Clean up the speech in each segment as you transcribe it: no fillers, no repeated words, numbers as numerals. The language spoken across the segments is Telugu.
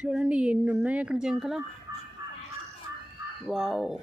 చూడండి ఎన్ని ఉన్నాయి అక్కడ జింకలు. వావ్.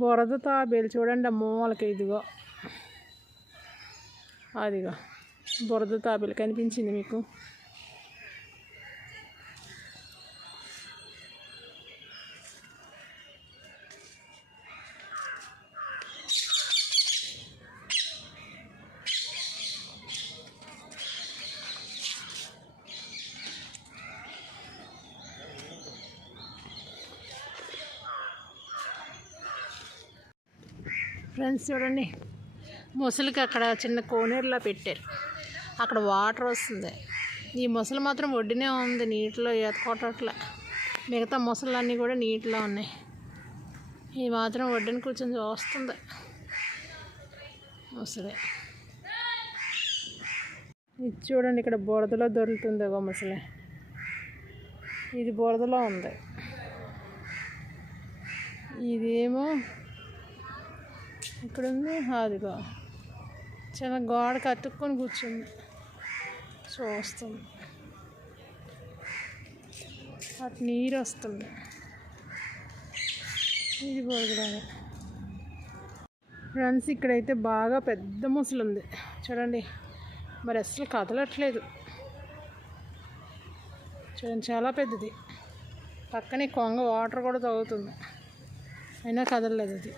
బురద తాబేలు చూడండి మూలకి. ఇదిగో అదిగో బురద తాబేలు కనిపించింది మీకు. ఫ్రెండ్స్ చూడండి, మొసలికి అక్కడ చిన్న కోనేరులా పెట్టారు. అక్కడ వాటర్ వస్తుంది. ఈ మొసలి మాత్రం ఒడ్డునే ఉంది, నీటిలో ఈతకొట్టట్లే. మిగతా మొసలన్నీ కూడా నీటిలో ఉన్నాయి. ఇది మాత్రం ఒడ్డుని కూర్చొని చూస్తుంది మొసలి. ఇది చూడండి, ఇక్కడ బురదలో దొరుకుతుంది ఒక మొసలి. ఇది బురదలో ఉంది. ఇదేమో ఇక్కడ ఉంది. అదిగో చిన్న గోడకు అతుక్కొని కూర్చుంది, చూస్తుంది. అటు నీరు వస్తుంది. ఇది బురదలాగా. ఫ్రెండ్స్ ఇక్కడైతే బాగా పెద్ద ముసలి ఉంది చూడండి. మరి అసలు కదలట్లేదు. చూడండి చాలా పెద్దది. పక్కనే కొంగ వాటర్ కూడా తాగుతుంది, అయినా కదలలేదు అది.